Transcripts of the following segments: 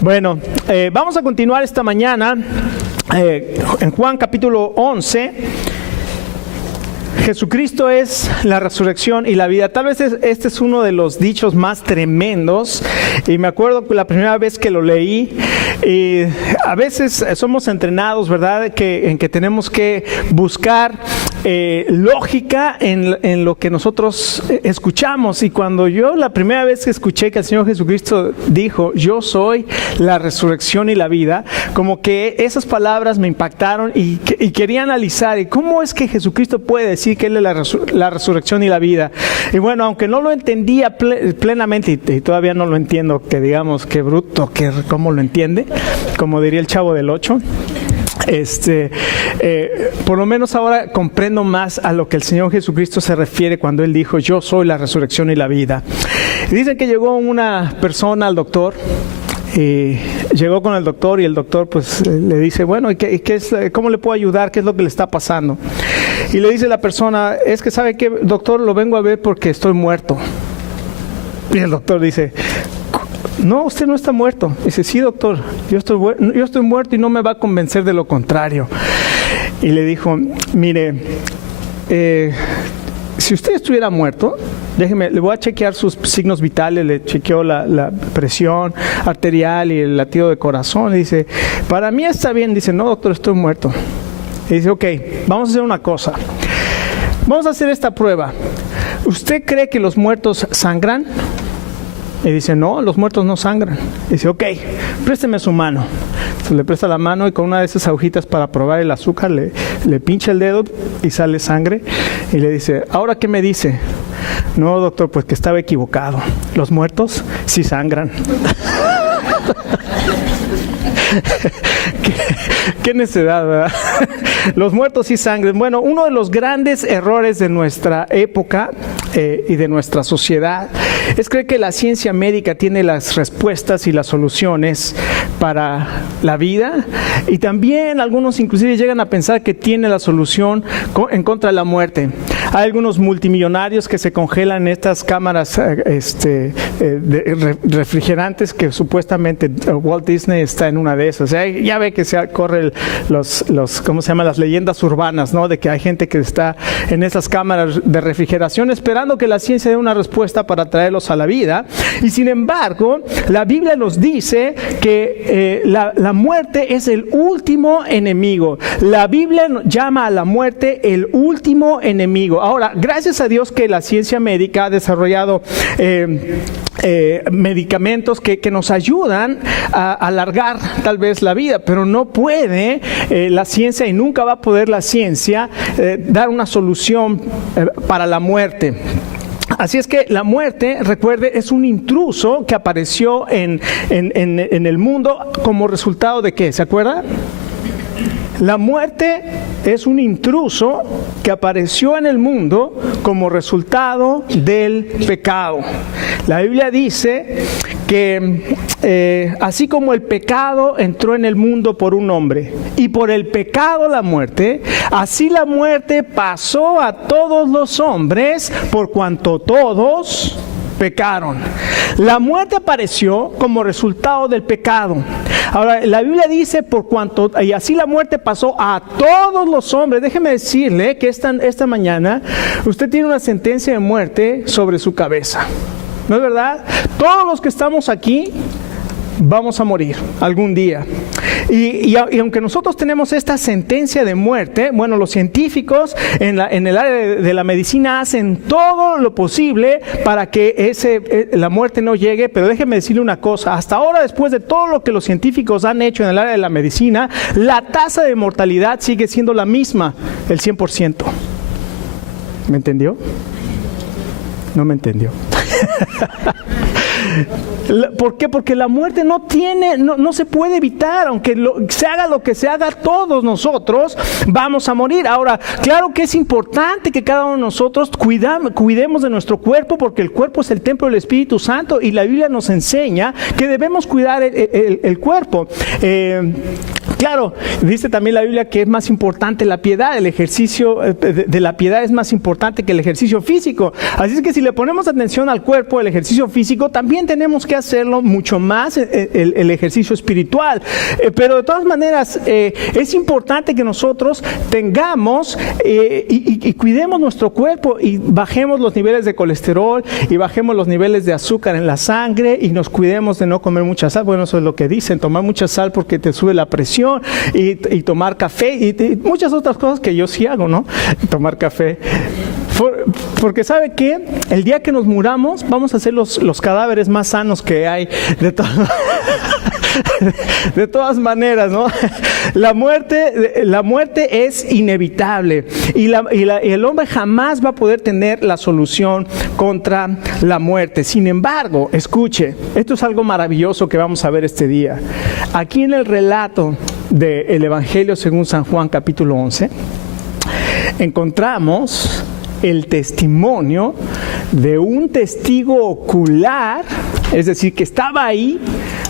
Bueno, vamos a continuar esta mañana en Juan capítulo 11. Jesucristo es la resurrección y la vida. Tal vez este es uno de los dichos más tremendos, y me acuerdo que la primera vez que lo leí, y a veces somos entrenados, ¿verdad?, en que tenemos que buscar lógica en lo que nosotros escuchamos. Y cuando yo la primera vez que escuché que el Señor Jesucristo dijo, yo soy la resurrección y la vida, como que esas palabras me impactaron y quería analizar, ¿y cómo es que Jesucristo puede decir que Él es la resurrección y la vida? Y bueno, aunque no lo entendía plenamente, y todavía no lo entiendo, que digamos, qué bruto, cómo lo entiende, como diría el Chavo del 8. Por lo menos ahora comprendo más a lo que el Señor Jesucristo se refiere cuando Él dijo, yo soy la resurrección y la vida. Y dicen que llegó una persona al doctor. Y llegó con el doctor, y el doctor pues le dice, bueno, ¿cómo le puedo ayudar? ¿Qué es lo que le está pasando? Y le dice la persona, es que ¿sabe qué, doctor? Lo vengo a ver porque estoy muerto. Y el doctor dice, no, usted no está muerto. Dice, sí, doctor, yo estoy muerto y no me va a convencer de lo contrario. Y le dijo, mire, si usted estuviera muerto, déjeme, le voy a chequear sus signos vitales. Le chequeó la presión arterial y el latido de corazón. Y dice, para mí está bien. Dice, no, doctor, estoy muerto. Y dice, ok, vamos a hacer una cosa. Vamos a hacer esta prueba. ¿Usted cree que los muertos sangran? Y dice, no, los muertos no sangran. Y dice, ok, présteme su mano. Entonces le presta la mano y con una de esas agujitas para probar el azúcar le pincha el dedo y sale sangre. Y le dice, ¿ahora qué me dice? No, doctor, pues que estaba equivocado. Los muertos sí sangran. Qué necedad, ¿verdad? Los muertos sí sangran. Bueno, uno de los grandes errores de nuestra época y de nuestra sociedad es creer que la ciencia médica tiene las respuestas y las soluciones para la vida, y también algunos inclusive llegan a pensar que tiene la solución en contra de la muerte. Hay algunos multimillonarios que se congelan en estas cámaras refrigerantes que supuestamente Walt Disney está en una de esas. Ya ve que se corre ¿cómo se llama? Las leyendas urbanas, ¿no? De que hay gente que está en esas cámaras de refrigeración esperando que la ciencia dé una respuesta para traerlos a la vida. Y sin embargo, la Biblia nos dice que la muerte es el último enemigo. La Biblia llama a la muerte el último enemigo. Ahora, gracias a Dios que la ciencia médica ha desarrollado medicamentos que nos ayudan a alargar tal vez la vida, pero no puede la ciencia, y nunca va a poder la ciencia dar una solución para la muerte. Así es que la muerte, recuerde, es un intruso que apareció en el mundo como resultado de ¿qué? ¿Se acuerda? La muerte es un intruso que apareció en el mundo como resultado del pecado. La Biblia dice que así como el pecado entró en el mundo por un hombre, y por el pecado la muerte, así la muerte pasó a todos los hombres por cuanto todos pecaron. La muerte apareció como resultado del pecado. Ahora, la Biblia dice por cuanto, y así la muerte pasó a todos los hombres. Déjeme decirle que esta mañana usted tiene una sentencia de muerte sobre su cabeza. ¿No es verdad? Todos los que estamos aquí vamos a morir algún día. Y aunque nosotros tenemos esta sentencia de muerte, bueno, los científicos en el área de la medicina hacen todo lo posible para que la muerte no llegue. Pero déjeme decirle una cosa, hasta ahora, después de todo lo que los científicos han hecho en el área de la medicina, la tasa de mortalidad sigue siendo la misma, el 100%. ¿Me entendió? No me entendió. ¿Por qué? Porque la muerte no se puede evitar. Aunque se haga lo que se haga, todos nosotros vamos a morir. Ahora, claro que es importante que cada uno de nosotros cuidemos de nuestro cuerpo, porque el cuerpo es el templo del Espíritu Santo, y la Biblia nos enseña que debemos cuidar el cuerpo. Claro, dice también la Biblia que es más importante la piedad, el ejercicio de la piedad es más importante que el ejercicio físico. Así es que si le ponemos atención al cuerpo, el ejercicio físico, también tenemos que hacerlo mucho más el ejercicio espiritual. Pero de todas maneras, es importante que nosotros tengamos y cuidemos nuestro cuerpo y bajemos los niveles de colesterol y bajemos los niveles de azúcar en la sangre y nos cuidemos de no comer mucha sal. Bueno, eso es lo que dicen, tomar mucha sal porque te sube la presión y tomar café y muchas otras cosas que yo sí hago, ¿no? Tomar café. Porque ¿sabe qué? El día que nos muramos vamos a ser los cadáveres más sanos que hay de todas maneras, ¿no? La muerte es inevitable y el hombre jamás va a poder tener la solución contra la muerte. Sin embargo, escuche, esto es algo maravilloso que vamos a ver este día. Aquí en el relato del Evangelio según San Juan capítulo 11, encontramos el testimonio de un testigo ocular, es decir, que estaba ahí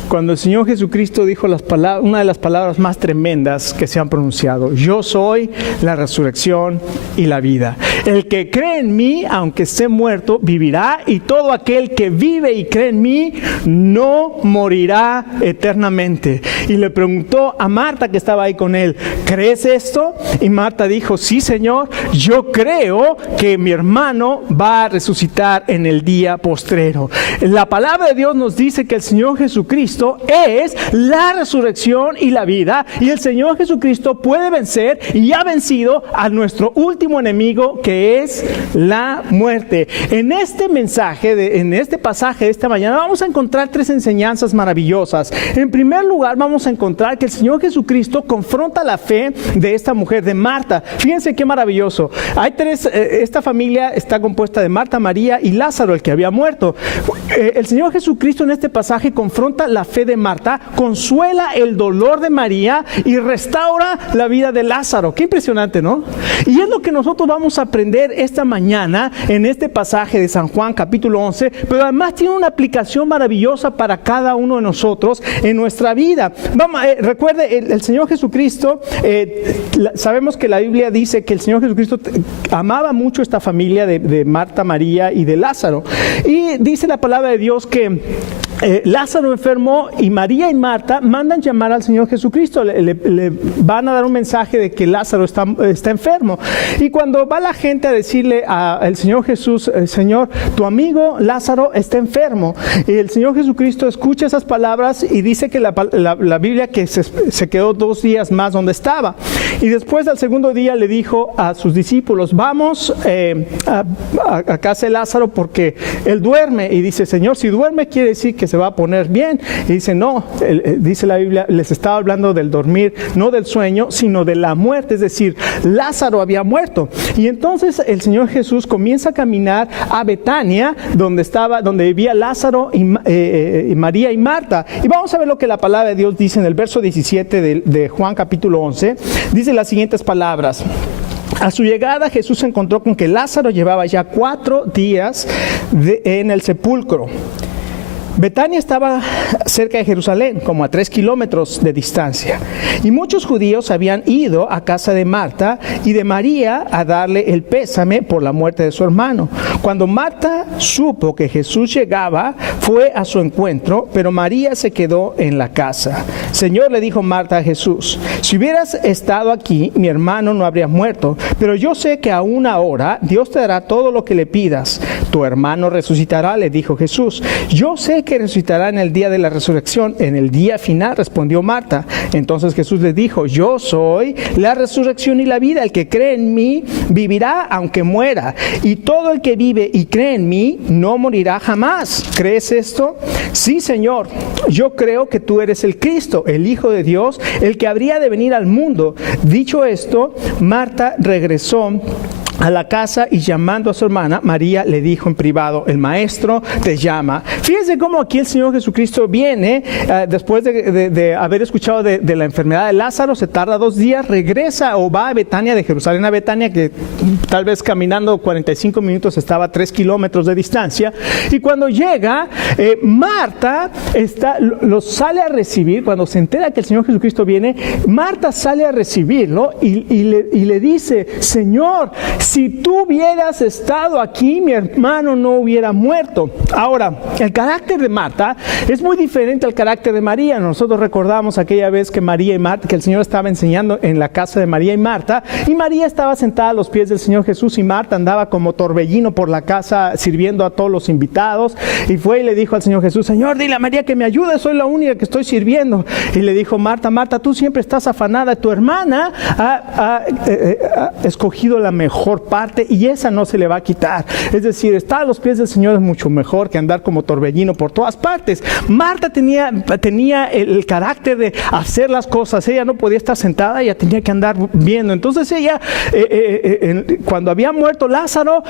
cuando el Señor Jesucristo dijo una de las palabras más tremendas que se han pronunciado: yo soy la resurrección y la vida. El que cree en mí, aunque esté muerto, vivirá, y todo aquel que vive y cree en mí no morirá eternamente. Y le preguntó a Marta, que estaba ahí con él: ¿crees esto? Y Marta dijo: sí, Señor, yo creo que mi hermano va a resucitar en el día postrero. La palabra de Dios nos dice que el Señor Jesucristo es la resurrección y la vida, y el Señor Jesucristo puede vencer y ha vencido a nuestro último enemigo, que es la muerte. En este mensaje, en este pasaje de esta mañana, vamos a encontrar tres enseñanzas maravillosas. En primer lugar, vamos a encontrar que el Señor Jesucristo confronta la fe de esta mujer, de Marta. Fíjense qué maravilloso. Hay esta familia está compuesta de Marta, María y Lázaro, el que había muerto. El Señor Jesucristo en este pasaje confronta la fe de Marta, consuela el dolor de María y restaura la vida de Lázaro. Qué impresionante, ¿no? Y es lo que nosotros vamos a aprender esta mañana en este pasaje de San Juan capítulo 11, pero además tiene una aplicación maravillosa para cada uno de nosotros en nuestra vida. Recuerde, el Señor Jesucristo, sabemos que la Biblia dice que el Señor Jesucristo amaba mucho esta familia de Marta, María y de Lázaro. Y dice la palabra de Dios que Lázaro enfermó y María y Marta mandan llamar al Señor Jesucristo. Le van a dar un mensaje de que Lázaro está enfermo. Y cuando va la gente a decirle al Señor Jesús: Señor, tu amigo Lázaro está enfermo. Y el Señor Jesucristo escucha esas palabras y dice que la Biblia que se quedó 2 días más donde estaba. Y después, al segundo día, le dijo a sus discípulos: vamos a casa de Lázaro porque él duerme. Y dice: Señor, si duerme quiere decir que se va a poner bien. Y dice: no, dice la Biblia, les estaba hablando del dormir, no del sueño, sino de la muerte, es decir, Lázaro había muerto. Y entonces el Señor Jesús comienza a caminar a Betania, donde vivía Lázaro y María y Marta. Y vamos a ver lo que la palabra de Dios dice en el verso 17 de Juan capítulo 11. Dice las siguientes palabras: a su llegada, Jesús se encontró con que Lázaro llevaba ya 4 días en el sepulcro. Betania estaba cerca de Jerusalén, como a 3 kilómetros de distancia, y muchos judíos habían ido a casa de Marta y de María a darle el pésame por la muerte de su hermano. Cuando Marta supo que Jesús llegaba, fue a su encuentro, pero María se quedó en la casa. Señor, le dijo Marta a Jesús: si hubieras estado aquí, mi hermano no habría muerto, pero yo sé que aún ahora Dios te dará todo lo que le pidas. Tu hermano resucitará, le dijo Jesús. Yo sé que resucitará en el día de la resurrección, en el día final, respondió Marta. Entonces Jesús le dijo: yo soy la resurrección y la vida. El que cree en mí vivirá aunque muera, y todo el que vive y cree en mí no morirá jamás. ¿Crees esto? Sí, Señor, yo creo que tú eres el Cristo, el Hijo de Dios, el que habría de venir al mundo. Dicho esto, Marta regresó a la casa y llamando a su hermana, María le dijo en privado: el maestro te llama. Fíjense cómo aquí el Señor Jesucristo viene, después de haber escuchado de la enfermedad de Lázaro, se tarda 2 días, regresa o va a Betania, de Jerusalén a Betania, que tal vez caminando 45 minutos estaba a 3 kilómetros de distancia, y cuando llega, Marta lo sale a recibir. Cuando se entera que el Señor Jesucristo viene, Marta sale a recibirlo y le dice: Señor, si tú hubieras estado aquí, mi hermano no hubiera muerto. Ahora, el carácter de Marta es muy diferente al carácter de María. Nosotros recordamos aquella vez que que el Señor estaba enseñando en la casa de María y Marta estaba sentada a los pies del Señor Jesús, y Marta andaba como torbellino por la casa sirviendo a todos los invitados, y fue y le dijo al Señor Jesús: Señor, dile a María que me ayude, soy la única que estoy sirviendo. Y le dijo: Marta, Marta, tú siempre estás afanada, tu hermana ha escogido la mejor parte y esa no se le va a quitar. Es decir, estar a los pies del Señor es mucho mejor que andar como torbellino por todas partes. Marta tenía el carácter de hacer las cosas. Ella no podía estar sentada, ella tenía que andar viendo. Entonces ella, cuando había muerto Lázaro,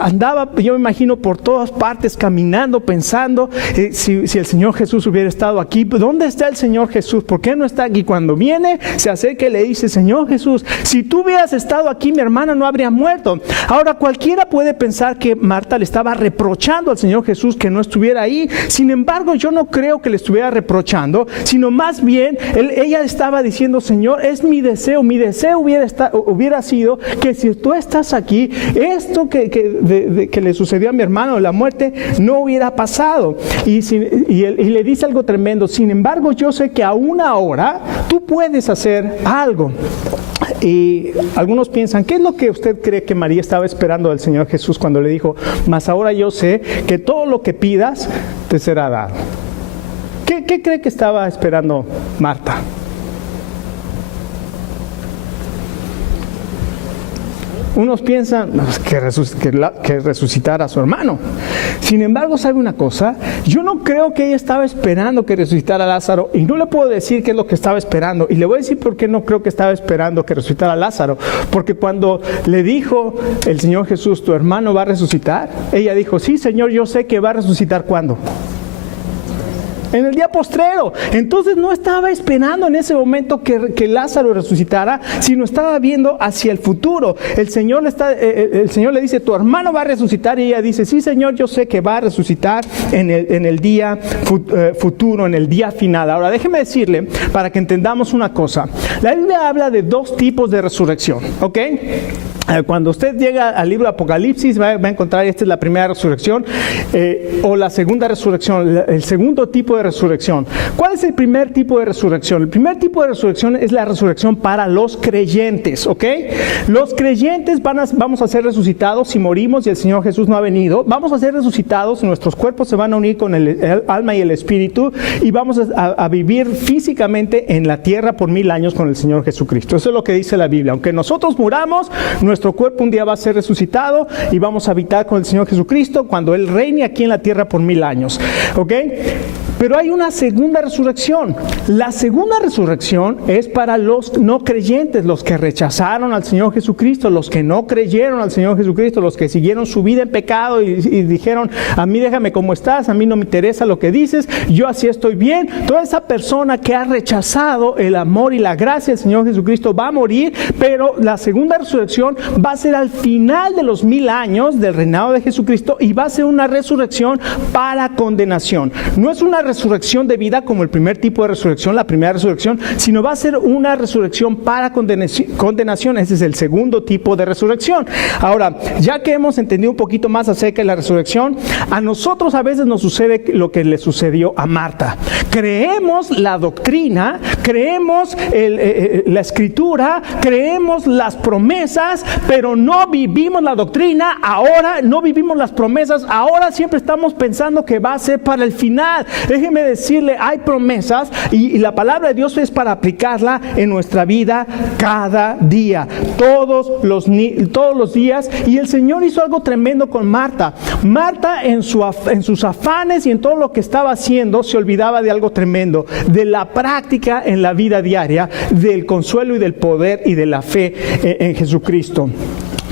andaba, yo me imagino, por todas partes caminando, pensando, si el Señor Jesús hubiera estado aquí, ¿dónde está el Señor Jesús? ¿Por qué no está aquí? Cuando viene, se acerca y le dice: Señor Jesús, si tú hubieras estado aquí, mi hermana no habría muerto. Ahora, cualquiera puede pensar que Marta le estaba reprochando al Señor Jesús que no estuviera ahí. Sin embargo, yo no creo que le estuviera reprochando, sino más bien ella estaba diciendo: Señor, es mi deseo hubiera sido que si tú estás aquí, esto que le sucedió a mi hermano, la muerte, no hubiera pasado. Y le dice algo tremendo: sin embargo, yo sé que aún ahora tú puedes hacer algo. Y algunos piensan: ¿qué es lo que usted cree que María estaba esperando del Señor Jesús cuando le dijo: mas ahora yo sé que todo lo que pidas te será dado? ¿Qué cree que estaba esperando Marta? Unos piensan que resucitar a su hermano. Sin embargo, ¿sabe una cosa? Yo no creo que ella estaba esperando que resucitara a Lázaro, y no le puedo decir qué es lo que estaba esperando. Y le voy a decir por qué no creo que estaba esperando que resucitara a Lázaro. Porque cuando le dijo el Señor Jesús: tu hermano va a resucitar, ella dijo: sí, Señor, yo sé que va a resucitar. ¿Cuándo? En el día postrero. Entonces no estaba esperando en ese momento que Lázaro resucitara, sino estaba viendo hacia el futuro. El Señor le dice: tu hermano va a resucitar, y ella dice: sí, Señor, yo sé que va a resucitar en el día futuro, en el día final. Ahora, déjeme decirle, para que entendamos una cosa, la Biblia habla de 2 tipos de resurrección, ¿ok? Cuando usted llega al libro de Apocalipsis, va a encontrar: esta es la primera resurrección, o la segunda resurrección, el segundo tipo de resurrección. ¿Cuál es el primer tipo de resurrección? El primer tipo de resurrección es la resurrección para los creyentes, ¿ok? Los creyentes vamos a ser resucitados si morimos y el Señor Jesús no ha venido. Vamos a ser resucitados, nuestros cuerpos se van a unir con el alma y el espíritu, y vamos a vivir físicamente en la tierra por 1000 años con el Señor Jesucristo. Eso es lo que dice la Biblia. Aunque nosotros muramos, nuestro cuerpo un día va a ser resucitado y vamos a habitar con el Señor Jesucristo cuando Él reine aquí en la tierra por 1000 años, ¿ok? Pero hay una segunda resurrección. La segunda resurrección es para los no creyentes, los que rechazaron al Señor Jesucristo, los que no creyeron al Señor Jesucristo, los que siguieron su vida en pecado y dijeron: a mí déjame como estás, a mí no me interesa lo que dices, yo así estoy bien. Toda esa persona que ha rechazado el amor y la gracia del Señor Jesucristo va a morir, pero la segunda resurrección va a ser al final de los 1000 años del reinado de Jesucristo, y va a ser una resurrección para condenación. No es una resurrección de vida como el primer tipo de resurrección, la primera resurrección, sino va a ser una resurrección para condenación. Ese es el segundo tipo de resurrección. Ahora, ya que hemos entendido un poquito más acerca de la resurrección, a nosotros a veces nos sucede lo que le sucedió a Marta. Creemos la doctrina, creemos la escritura, creemos las promesas, pero no vivimos la doctrina ahora, no vivimos las promesas ahora, siempre estamos pensando que va a ser para el final. Déjeme decirle, hay promesas y la palabra de Dios es para aplicarla en nuestra vida cada día, todos los días. Y el Señor hizo algo tremendo con Marta. Marta en sus afanes y en todo lo que estaba haciendo se olvidaba de algo tremendo, de la práctica en la vida diaria, del consuelo y del poder y de la fe en Jesucristo.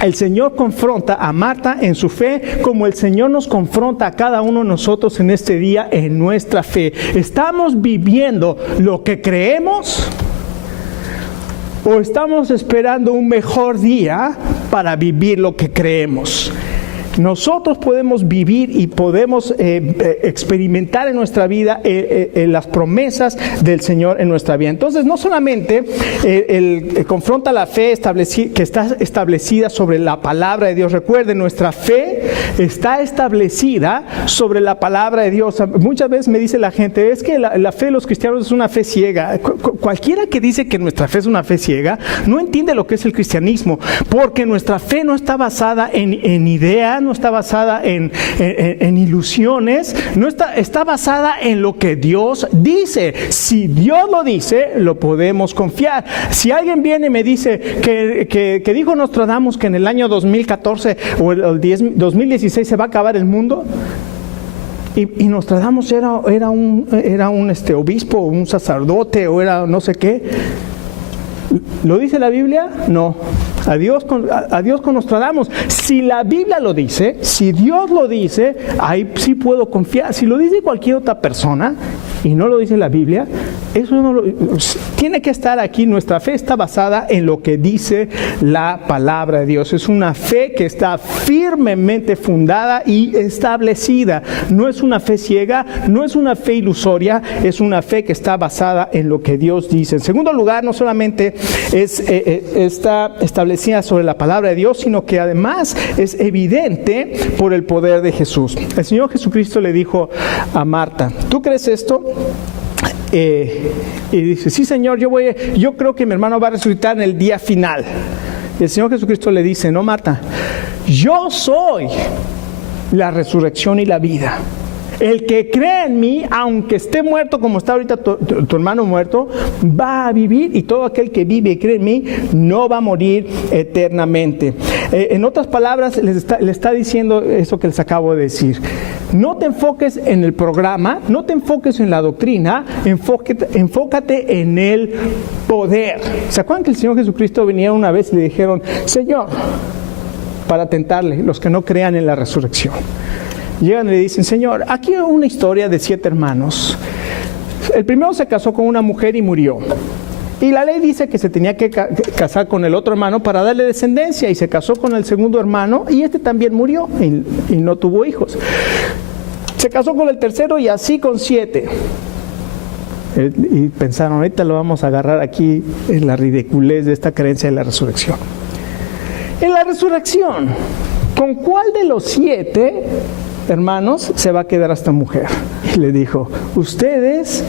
El Señor confronta a Marta en su fe, como el Señor nos confronta a cada uno de nosotros en este día en nuestra fe. ¿Estamos viviendo lo que creemos? ¿O estamos esperando un mejor día para vivir lo que creemos? Nosotros podemos vivir y podemos experimentar en nuestra vida las promesas del Señor en nuestra vida. Entonces, no solamente confronta la fe que está establecida sobre la palabra de Dios. Recuerden, nuestra fe está establecida sobre la palabra de Dios. Muchas veces me dice la gente, es que la fe de los cristianos es una fe ciega. Cualquiera que dice que nuestra fe es una fe ciega, no entiende lo que es el cristianismo, porque nuestra fe no está basada en ideas, no está basada en ilusiones, está basada en lo que Dios dice. Si Dios lo dice, lo podemos confiar. Si alguien viene y me dice que dijo Nostradamus que en el año 2014 o el 2016 se va a acabar el mundo, y Nostradamus era un obispo, un sacerdote, o era no sé qué, ¿lo dice la Biblia? No. A Dios con Nostradamus. Si la Biblia lo dice, si Dios lo dice, ahí sí puedo confiar. Si lo dice cualquier otra persona y no lo dice la Biblia, eso no tiene que estar aquí. Nuestra fe está basada en lo que dice la palabra de Dios. Es una fe que está firmemente fundada y establecida. No es una fe ciega, no es una fe ilusoria, es una fe que está basada en lo que Dios dice. En segundo lugar, no solamente está establecida sobre la palabra de Dios, sino que además es evidente por el poder de Jesús. El Señor Jesucristo le dijo a Marta, ¿tú crees esto? Y dice, sí, Señor, yo creo que mi hermano va a resucitar en el día final. Y el Señor Jesucristo le dice, no, Marta, yo soy la resurrección y la vida. El que cree en mí, aunque esté muerto como está ahorita tu hermano muerto, va a vivir, y todo aquel que vive y cree en mí no va a morir eternamente. En otras palabras, le está diciendo eso que les acabo de decir. No te enfoques en el programa, no te enfoques en la doctrina, enfócate en el poder. ¿Se acuerdan que el Señor Jesucristo venía una vez y le dijeron, Señor, para tentarle, los que no crean en la resurrección? Llegan y le dicen, Señor, aquí hay una historia de 7 hermanos. El primero se casó con una mujer y murió. Y la ley dice que se tenía que casar con el otro hermano para darle descendencia. Y se casó con el segundo hermano y este también murió y no tuvo hijos. Se casó con el tercero y así con 7. Y pensaron, ahorita lo vamos a agarrar aquí en la ridiculez de esta creencia de la resurrección. En la resurrección, ¿con cuál de los 7 hermanos se va a quedar esta mujer? Y le dijo, ustedes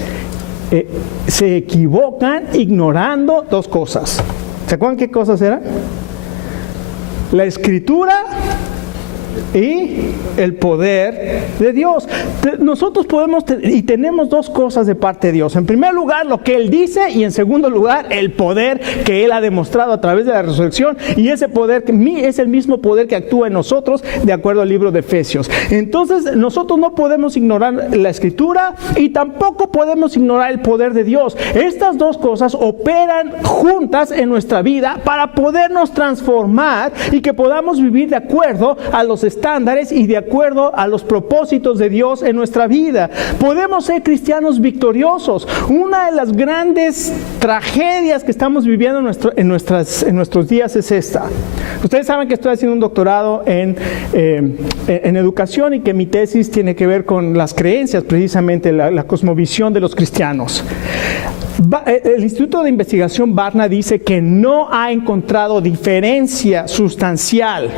se equivocan ignorando 2 cosas. ¿Se acuerdan qué cosas eran? La escritura y el poder de Dios. Nosotros podemos y tenemos 2 cosas de parte de Dios. En primer lugar, lo que Él dice, y en segundo lugar, el poder que Él ha demostrado a través de la resurrección. Y ese poder es el mismo poder que actúa en nosotros, de acuerdo al libro de Efesios. Entonces, nosotros no podemos ignorar la escritura y tampoco podemos ignorar el poder de Dios. Estas 2 cosas operan juntas en nuestra vida para podernos transformar y que podamos vivir de acuerdo a los estándares y de acuerdo a los propósitos de Dios en nuestra vida. Podemos ser cristianos victoriosos. Una de las grandes tragedias que estamos viviendo en nuestros días es esta. Ustedes saben que estoy haciendo un doctorado en educación y que mi tesis tiene que ver con las creencias, precisamente la cosmovisión de los cristianos. El Instituto de Investigación Barna dice que no ha encontrado diferencia sustancial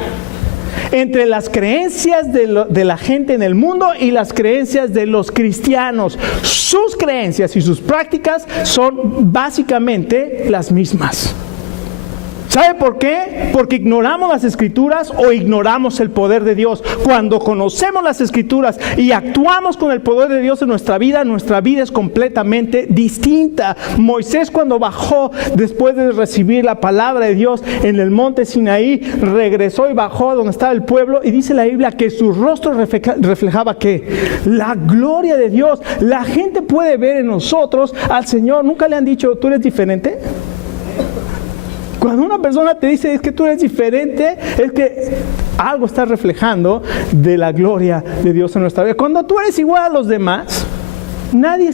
entre las creencias de la gente en el mundo y las creencias de los cristianos. Sus creencias y sus prácticas son básicamente las mismas. ¿Sabe por qué? Porque ignoramos las Escrituras o ignoramos el poder de Dios. Cuando conocemos las Escrituras y actuamos con el poder de Dios en nuestra vida es completamente distinta. Moisés, cuando bajó después de recibir la palabra de Dios en el monte Sinaí, regresó y bajó a donde estaba el pueblo, y dice la Biblia que su rostro reflejaba ¿qué? La gloria de Dios. La gente puede ver en nosotros al Señor. ¿Nunca le han dicho, tú eres diferente? Cuando una persona te dice es que tú eres diferente, es que algo está reflejando de la gloria de Dios en nuestra vida. Cuando tú eres igual a los demás, nadie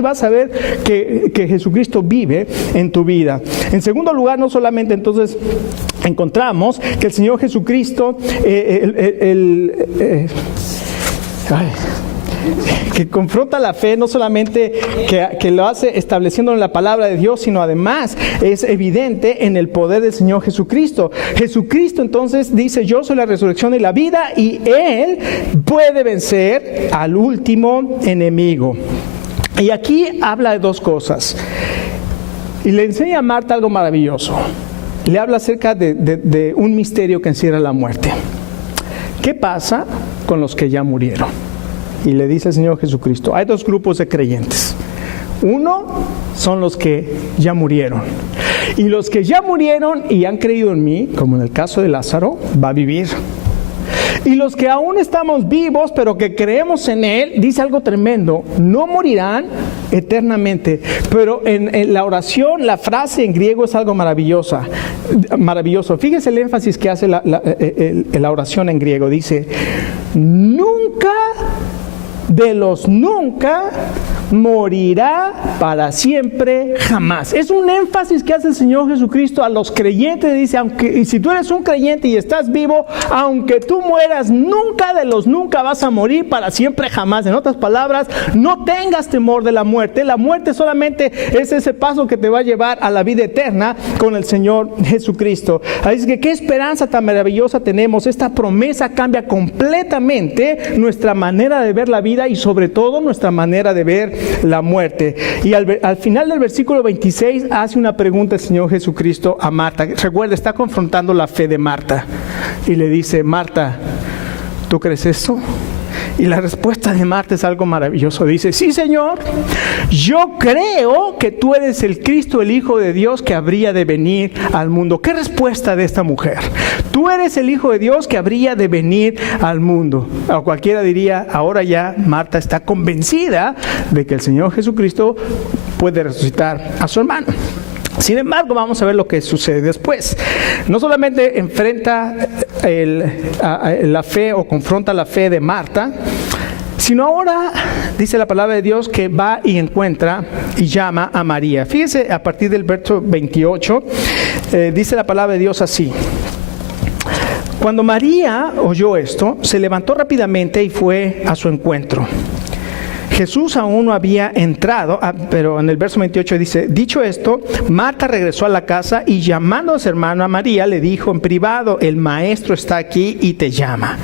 va a saber que Jesucristo vive en tu vida. En segundo lugar, no solamente entonces encontramos que el Señor Jesucristo que confronta la fe, no solamente que lo hace estableciendo en la palabra de Dios, sino además es evidente en el poder del Señor Jesucristo. Jesucristo entonces dice: yo soy la resurrección y la vida, y Él puede vencer al último enemigo. Y aquí habla de dos cosas, y le enseña a Marta algo maravilloso. Le habla acerca de un misterio que encierra la muerte. ¿Qué pasa con los que ya murieron? Y le dice el Señor Jesucristo: hay dos grupos de creyentes. Uno son los que ya murieron. Y los que ya murieron y han creído en mí, como en el caso de Lázaro, va a vivir. Y los que aún estamos vivos, pero que creemos en Él, dice algo tremendo: no morirán eternamente. Pero en la oración, la frase en griego es algo maravilloso. Fíjese el énfasis que hace la oración en griego. Dice: nunca de los nunca morirá para siempre jamás. Es un énfasis que hace el Señor Jesucristo a los creyentes. Dice: y si tú eres un creyente y estás vivo, aunque tú mueras, nunca de los nunca vas a morir para siempre jamás. En otras palabras, no tengas temor de la muerte. La muerte solamente es ese paso que te va a llevar a la vida eterna con el Señor Jesucristo. Así que qué esperanza tan maravillosa tenemos. Esta promesa cambia completamente nuestra manera de ver la vida y sobre todo nuestra manera de ver la muerte. Y al final del versículo 26 hace una pregunta el Señor Jesucristo a Marta. Recuerda, está confrontando la fe de Marta y le dice: Marta, ¿tú crees esto? Y la respuesta de Marta es algo maravilloso. Dice: sí, Señor, yo creo que tú eres el Cristo, el Hijo de Dios que habría de venir al mundo. ¿Qué respuesta de esta mujer? Tú eres el Hijo de Dios que habría de venir al mundo. O cualquiera diría: ahora ya Marta está convencida de que el Señor Jesucristo puede resucitar a su hermano. Sin embargo, vamos a ver lo que sucede después. No solamente enfrenta la fe o confronta la fe de Marta, sino ahora dice la palabra de Dios que va y encuentra y llama a María. Fíjese, a partir del verso 28, dice la palabra de Dios así: cuando María oyó esto, se levantó rápidamente y fue a su encuentro. Jesús aún no había entrado, pero en el verso 28 dice: dicho esto, Marta regresó a la casa y llamando a su hermana María le dijo en privado: el maestro está aquí y te llama.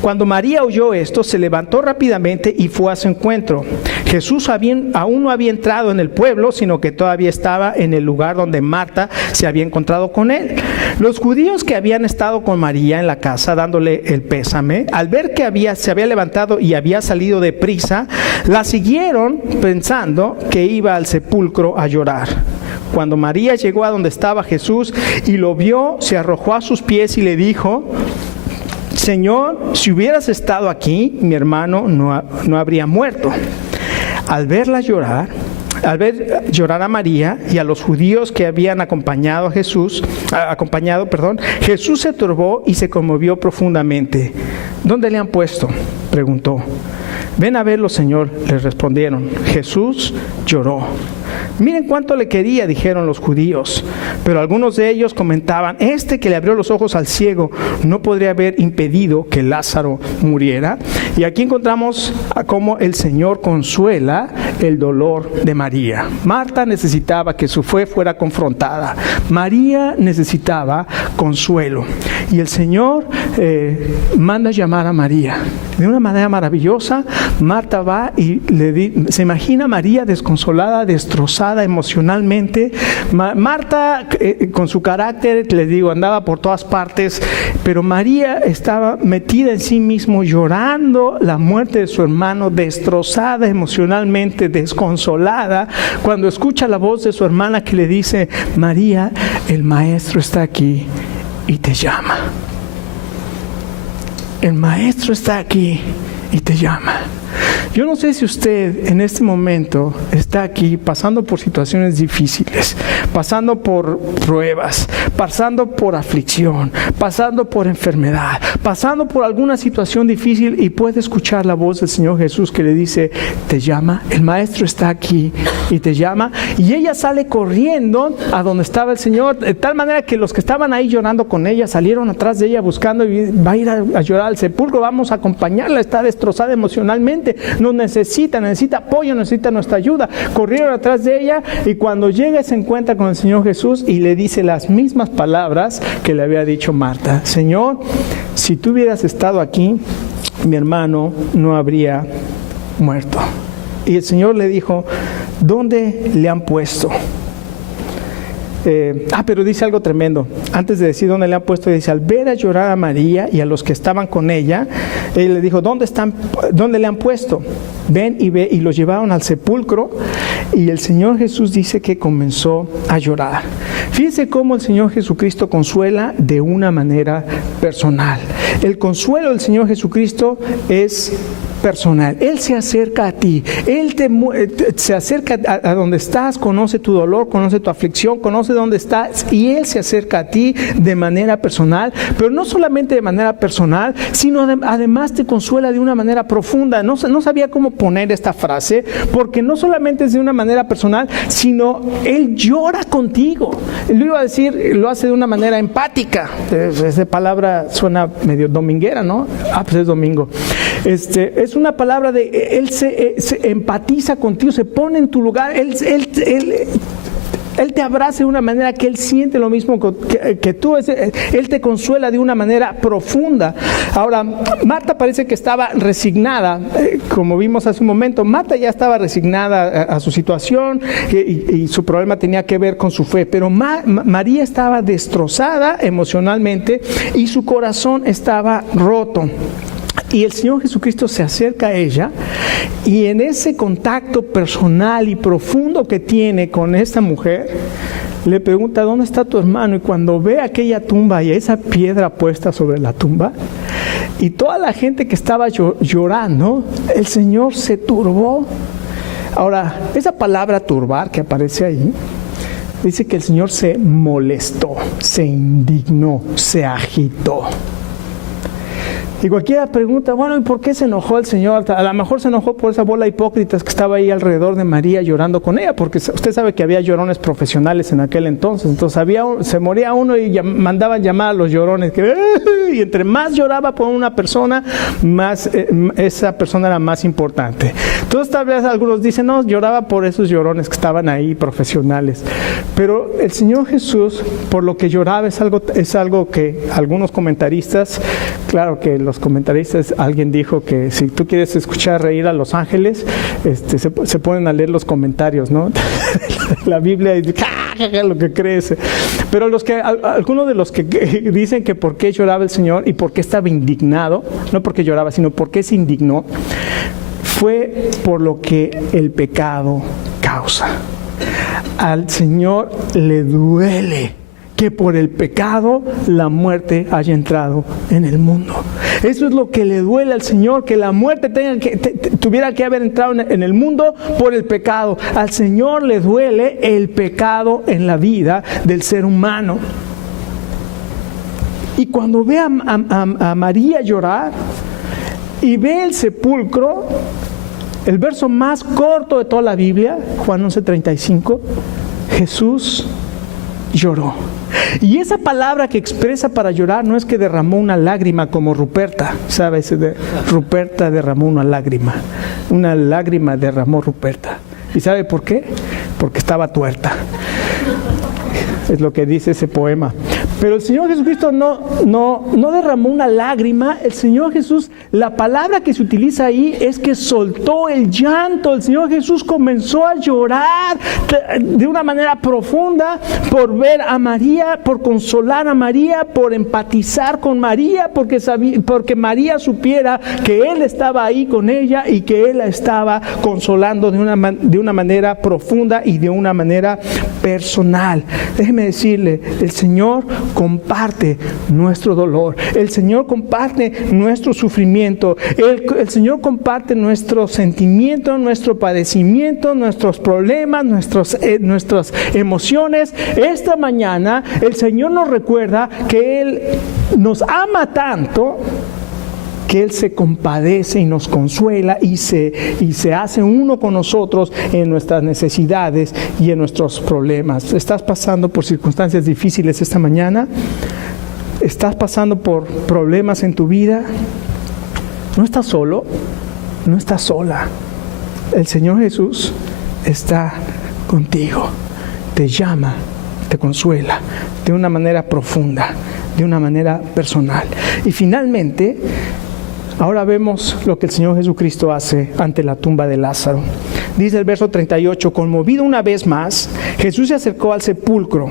Cuando María oyó esto, se levantó rápidamente y fue a su encuentro. Jesús aún no había entrado en el pueblo, sino que todavía estaba en el lugar donde Marta se había encontrado con él. Los judíos que habían estado con María en la casa dándole el pésame, al ver que se había levantado y había salido deprisa, la siguieron pensando que iba al sepulcro a llorar. Cuando María llegó a donde estaba Jesús y lo vio, se arrojó a sus pies y le dijo: Señor, si hubieras estado aquí, mi hermano no habría muerto. Al ver llorar a María y a los judíos que habían acompañado, Jesús se turbó y se conmovió profundamente. ¿Dónde le han puesto?, preguntó. Ven a verlo, Señor, les respondieron. Jesús lloró. Miren cuánto le quería, dijeron los judíos. Pero algunos de ellos comentaban: este que le abrió los ojos al ciego no podría haber impedido que Lázaro muriera. Y aquí encontramos cómo el Señor consuela el dolor de María. Marta necesitaba que su fe fuera confrontada. María necesitaba consuelo. Y el Señor manda llamar a María. De una manera maravillosa, Marta va y se imagina a María desconsolada, destrozada emocionalmente. Marta, con su carácter, les digo, andaba por todas partes, pero María estaba metida en sí mismo, llorando la muerte de su hermano, destrozada emocionalmente, desconsolada, cuando escucha la voz de su hermana que le dice: María, el maestro está aquí y te llama. El maestro está aquí y te llama. Yo no sé si usted en este momento está aquí pasando por situaciones difíciles, pasando por pruebas, pasando por aflicción, pasando por enfermedad, pasando por alguna situación difícil y puede escuchar la voz del Señor Jesús que le dice, te llama, el Maestro está aquí y te llama. Y ella sale corriendo a donde estaba el Señor, de tal manera que los que estaban ahí llorando con ella salieron atrás de ella buscando y va a ir a llorar al sepulcro, vamos a acompañarla, está destrozada emocionalmente, nos necesita apoyo, necesita nuestra ayuda. Corrieron atrás de ella y cuando llega se encuentra con el Señor Jesús y le dice las mismas palabras que le había dicho Marta. Señor, si tú hubieras estado aquí, mi hermano no habría muerto. Y el Señor le dijo, ¿dónde le han puesto? Pero dice algo tremendo. Antes de decir dónde le han puesto, dice, al ver a llorar a María y a los que estaban con ella, él le dijo, ¿dónde le han puesto? Ven y ve, y los llevaron al sepulcro, y el Señor Jesús dice que comenzó a llorar. Fíjense cómo el Señor Jesucristo consuela de una manera personal. El consuelo del Señor Jesucristo es personal. Él se acerca a ti, Él se acerca a donde estás, conoce tu dolor, conoce tu aflicción, conoce dónde estás y Él se acerca a ti de manera personal, pero no solamente de manera personal, sino además te consuela de una manera profunda. No sabía cómo poner esta frase, porque no solamente es de una manera personal, sino Él llora contigo. Lo iba a decir, lo hace de una manera empática. Esa palabra suena medio dominguera, ¿no? Pues es domingo. Es una palabra de Él se empatiza contigo, se pone en tu lugar, Él te abraza de una manera que Él siente lo mismo que tú, Él te consuela de una manera profunda. Ahora, Marta parece que estaba resignada, como vimos hace un momento. Marta ya estaba resignada a su situación y su problema tenía que ver con su fe, pero María estaba destrozada emocionalmente y su corazón estaba roto. Y el Señor Jesucristo se acerca a ella y en ese contacto personal y profundo que tiene con esta mujer, le pregunta, ¿dónde está tu hermano? Y cuando ve aquella tumba y esa piedra puesta sobre la tumba y toda la gente que estaba llorando, el Señor se turbó. Ahora, esa palabra turbar que aparece ahí, dice que el Señor se molestó, se indignó, se agitó. Y cualquiera pregunta, bueno, ¿y por qué se enojó el Señor? A lo mejor se enojó por esa bola de hipócritas que estaba ahí alrededor de María llorando con ella, porque usted sabe que había llorones profesionales en aquel entonces. Entonces se moría uno y mandaban llamar a los llorones. Y entre más lloraba por una persona, más esa persona era más importante. Entonces tal vez algunos dicen, no, lloraba por esos llorones que estaban ahí profesionales. Pero el Señor Jesús, por lo que lloraba, es algo que algunos comentaristas, claro que los comentaristas, alguien dijo que si tú quieres escuchar reír a los ángeles, se ponen a leer los comentarios, ¿no? La Biblia dice, lo que crees. Pero algunos de los que dicen que por qué lloraba el Señor y por qué estaba indignado, no porque lloraba, sino porque se indignó, fue por lo que el pecado causa. Al Señor le duele que por el pecado la muerte haya entrado en el mundo. Eso es lo que le duele al Señor, que la muerte tuviera que haber entrado en el mundo por el pecado. Al Señor le duele el pecado en la vida del ser humano. Y cuando ve a María llorar y ve el sepulcro, el verso más corto de toda la Biblia, Juan 11:35, Jesús lloró. Y esa palabra que expresa para llorar no es que derramó una lágrima como Ruperta, ¿sabes? Ruperta derramó una lágrima derramó Ruperta. ¿Y sabe por qué? Porque estaba tuerta. Es lo que dice ese poema. Pero el Señor Jesucristo no derramó una lágrima. El Señor Jesús, la palabra que se utiliza ahí es que soltó el llanto. El Señor Jesús comenzó a llorar de una manera profunda por ver a María, por consolar a María, por empatizar con María, porque María supiera que Él estaba ahí con ella y que Él la estaba consolando de una manera profunda y de una manera personal. Déjeme decirle, el Señor comparte nuestro dolor. El Señor comparte nuestro sufrimiento. El Señor comparte nuestro sentimiento, nuestro padecimiento, nuestros problemas, nuestras emociones. Esta mañana el Señor nos recuerda que Él nos ama tanto que Él se compadece y nos consuela y se hace uno con nosotros en nuestras necesidades y en nuestros problemas. ¿Estás pasando por circunstancias difíciles esta mañana? ¿Estás pasando por problemas en tu vida? No estás solo, no estás sola. El Señor Jesús está contigo, te llama, te consuela de una manera profunda, de una manera personal. Y finalmente, ahora vemos lo que el Señor Jesucristo hace ante la tumba de Lázaro. Dice el verso 38, conmovido una vez más, Jesús se acercó al sepulcro.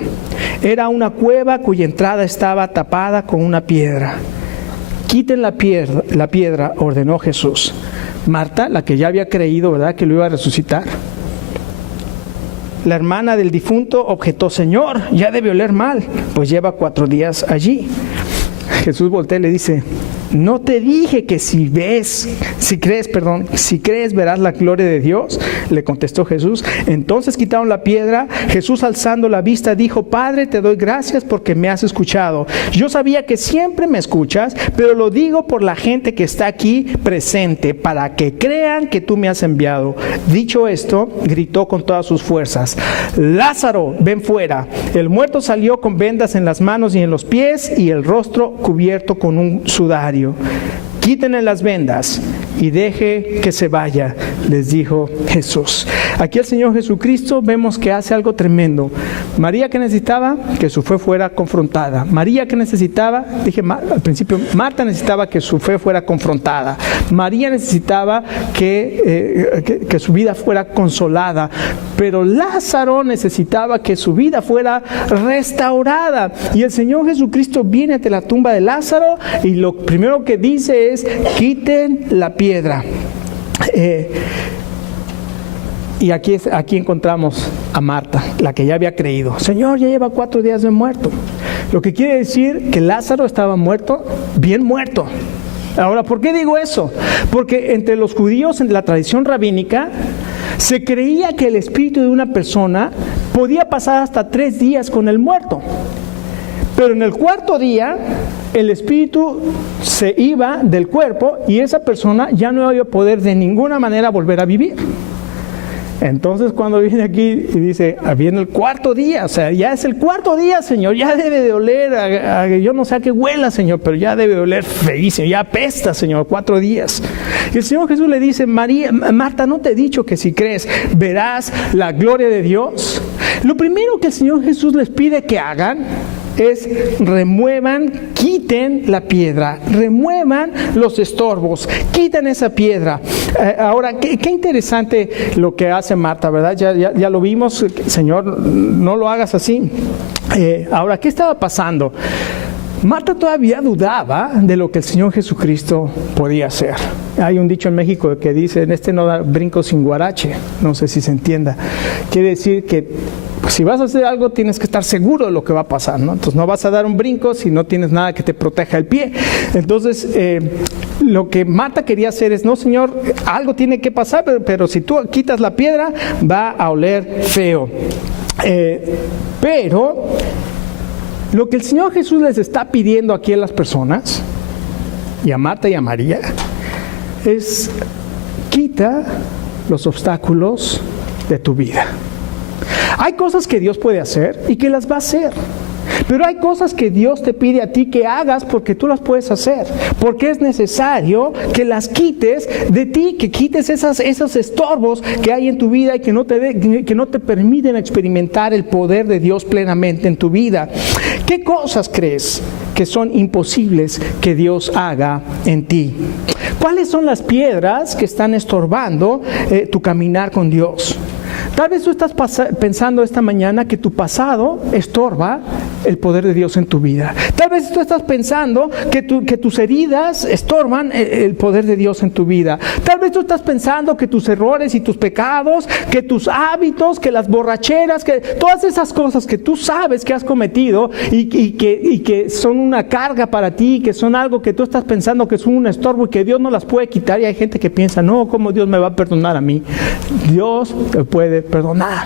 Era una cueva cuya entrada estaba tapada con una piedra. Quiten la piedra, ordenó Jesús. Marta, la que ya había creído, ¿verdad?, que lo iba a resucitar. La hermana del difunto objetó, Señor, ya debe oler mal, pues lleva 4 días allí. Jesús voltea y le dice, ¿no te dije que si crees verás la gloria de Dios? Le contestó Jesús. Entonces quitaron la piedra. Jesús, alzando la vista, dijo, Padre, te doy gracias porque me has escuchado. Yo sabía que siempre me escuchas, pero lo digo por la gente que está aquí presente, para que crean que tú me has enviado. Dicho esto, gritó con todas sus fuerzas, Lázaro, ven fuera. El muerto salió con vendas en las manos y en los pies y el rostro cubierto con un sudario. Quítenle las vendas y deje que se vaya, les dijo Jesús. Aquí el Señor Jesucristo vemos que hace algo tremendo. María, que necesitaba que su fe fuera confrontada. María, que necesitaba, al principio, Marta necesitaba que su fe fuera confrontada. María necesitaba que su vida fuera consolada. Pero Lázaro necesitaba que su vida fuera restaurada. Y el Señor Jesucristo viene ante la tumba de Lázaro y lo primero que dice es, quiten la piedra. Y aquí encontramos a Marta, la que ya había creído. Señor, ya lleva 4 días de muerto. Lo que quiere decir que Lázaro estaba muerto, bien muerto. Ahora, ¿por qué digo eso? Porque entre los judíos, en la tradición rabínica, se creía que el espíritu de una persona podía pasar hasta 3 días con el muerto. Pero en el 4.º día, el espíritu se iba del cuerpo y esa persona ya no iba a poder de ninguna manera volver a vivir. Entonces, cuando viene aquí y dice, viene el 4.º día, o sea, ya es el 4.º día, Señor, ya debe de oler, yo no sé a qué huela, Señor, pero ya debe de oler feísimo, ya apesta, Señor, 4 días. Y el Señor Jesús le dice, Marta, ¿no te he dicho que si crees verás la gloria de Dios? Lo primero que el Señor Jesús les pide que hagan es quiten la piedra, remuevan los estorbos, quiten esa piedra. Ahora, qué interesante lo que hace Marta, ¿verdad? Ya lo vimos, Señor, no lo hagas así. Ahora, ¿qué estaba pasando? Marta todavía dudaba de lo que el Señor Jesucristo podía hacer. Hay un dicho en México que dice, no da brinco sin guarache, no sé si se entienda. Quiere decir que si vas a hacer algo tienes que estar seguro de lo que va a pasar, ¿no? Entonces no vas a dar un brinco si no tienes nada que te proteja el pie. Entonces lo que Marta quería hacer es, no, Señor, algo tiene que pasar, pero si tú quitas la piedra va a oler feo. Pero lo que el Señor Jesús les está pidiendo aquí a las personas, y a Marta y a María, es quita los obstáculos de tu vida. Hay cosas que Dios puede hacer y que las va a hacer. Pero hay cosas que Dios te pide a ti que hagas porque tú las puedes hacer. Porque es necesario que las quites de ti, que quites esos estorbos que hay en tu vida y que no te permiten experimentar el poder de Dios plenamente en tu vida. ¿Qué cosas crees que son imposibles que Dios haga en ti? ¿Cuáles son las piedras que están estorbando tu caminar con Dios? Tal vez tú estás pensando esta mañana que tu pasado estorba el poder de Dios en tu vida. Tal vez tú estás pensando que tus heridas estorban el poder de Dios en tu vida. Tal vez tú estás pensando que tus errores y tus pecados, que tus hábitos, que las borracheras, que todas esas cosas que tú sabes que has cometido y que son una carga para ti, que son algo que tú estás pensando que son un estorbo y que Dios no las puede quitar. Y hay gente que piensa, no, ¿cómo Dios me va a perdonar a mí? Dios te puede perdonar.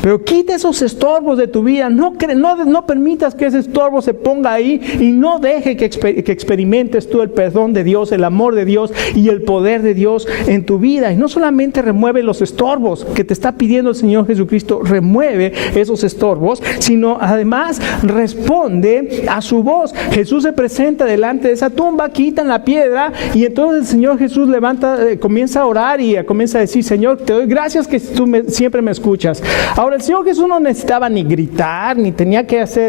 Pero quita esos estorbos de tu vida. No permitas que ese estorbo se ponga ahí y no deje que experimentes tú el perdón de Dios, el amor de Dios y el poder de Dios en tu vida. Y no solamente remueve los estorbos que te está pidiendo el Señor Jesucristo, remueve esos estorbos, sino además responde a su voz. Jesús se presenta delante de esa tumba, quitan la piedra y entonces el Señor Jesús comienza a orar y comienza a decir, Señor, te doy gracias que tú siempre me escuchas. Ahora, el Señor Jesús no necesitaba ni gritar, ni tenía que hacer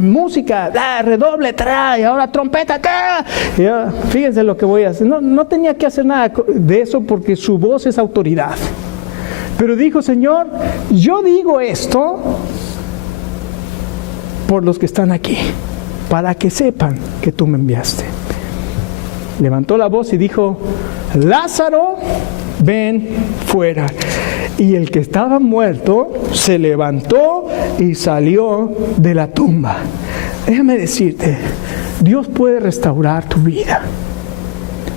música, redoble, trae, ahora trompeta, fíjense lo que voy a hacer. No tenía que hacer nada de eso porque su voz es autoridad. Pero dijo, Señor, yo digo esto por los que están aquí, para que sepan que tú me enviaste. Levantó la voz y dijo, Lázaro, ven fuera. Y el que estaba muerto se levantó y salió de la tumba. Déjame decirte, Dios puede restaurar tu vida.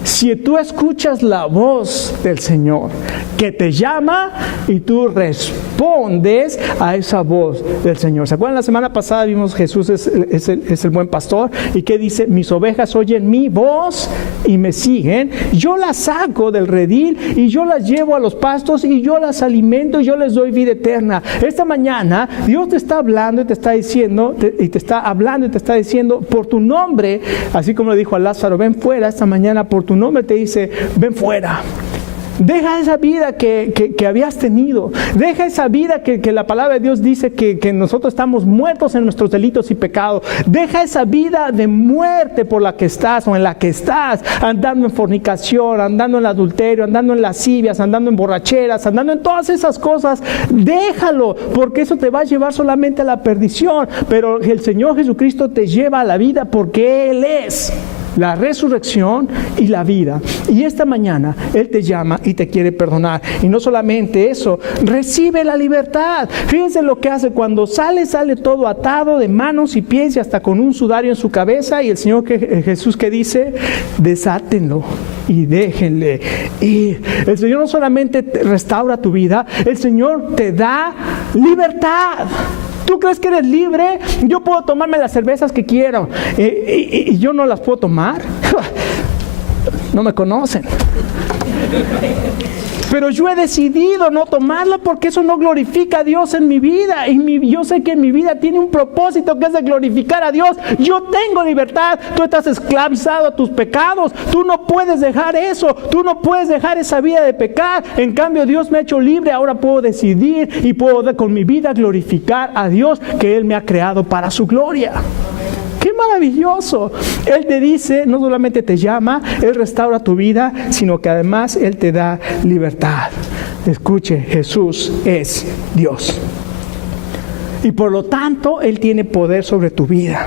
Si tú escuchas la voz del Señor que te llama y tú respondes a esa voz del Señor. ¿Se acuerdan? La semana pasada vimos Jesús es el buen pastor y que dice, mis ovejas oyen mi voz y me siguen. Yo las saco del redil y yo las llevo a los pastos y yo las alimento y yo les doy vida eterna. Esta mañana Dios te está hablando y te está diciendo, por tu nombre, así como le dijo a Lázaro, ven fuera. Esta mañana por tu nombre te dice, ven fuera. Deja esa vida que habías tenido. Deja esa vida que la palabra de Dios dice que nosotros estamos muertos en nuestros delitos y pecados. Deja esa vida de muerte por la que estás o en la que estás, andando en fornicación, andando en adulterio, andando en lascivias, andando en borracheras, andando en todas esas cosas. Déjalo, porque eso te va a llevar solamente a la perdición. Pero el Señor Jesucristo te lleva a la vida porque Él es la resurrección y la vida. Y esta mañana Él te llama y te quiere perdonar. Y no solamente eso, recibe la libertad. Fíjense lo que hace cuando sale todo atado de manos y pies y hasta con un sudario en su cabeza. Y el Señor Jesús que dice, desátenlo y déjenle ir. El Señor no solamente restaura tu vida, el Señor te da libertad. ¿Tú crees que eres libre? Yo puedo tomarme las cervezas que quiero y yo no las puedo tomar. No me conocen. Pero yo he decidido no tomarla porque eso no glorifica a Dios en mi vida. Y yo sé que mi vida tiene un propósito que es de glorificar a Dios. Yo tengo libertad. Tú estás esclavizado a tus pecados. Tú no puedes dejar eso. Tú no puedes dejar esa vida de pecar. En cambio, Dios me ha hecho libre. Ahora puedo decidir y puedo con mi vida glorificar a Dios que Él me ha creado para su gloria. ¡Qué maravilloso! Él te dice, no solamente te llama, Él restaura tu vida, sino que además Él te da libertad. Escuche, Jesús es Dios. Y por lo tanto, Él tiene poder sobre tu vida.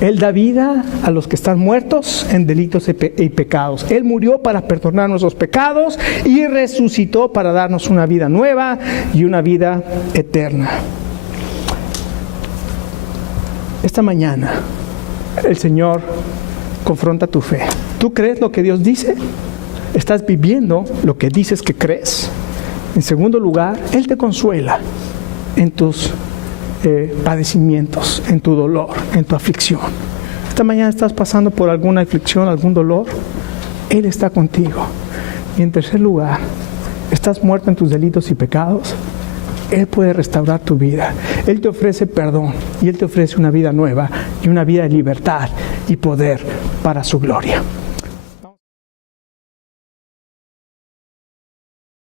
Él da vida a los que están muertos en delitos y pecados. Él murió para perdonar nuestros pecados y resucitó para darnos una vida nueva y una vida eterna. Esta mañana el Señor confronta tu fe. ¿Tú crees lo que Dios dice? ¿Estás viviendo lo que dices que crees? En segundo lugar, Él te consuela en tus padecimientos, en tu dolor, en tu aflicción. Esta mañana estás pasando por alguna aflicción, algún dolor. Él está contigo. Y en tercer lugar, estás muerto en tus delitos y pecados. Él puede restaurar tu vida. Él te ofrece perdón y Él te ofrece una vida nueva y una vida de libertad y poder para su gloria.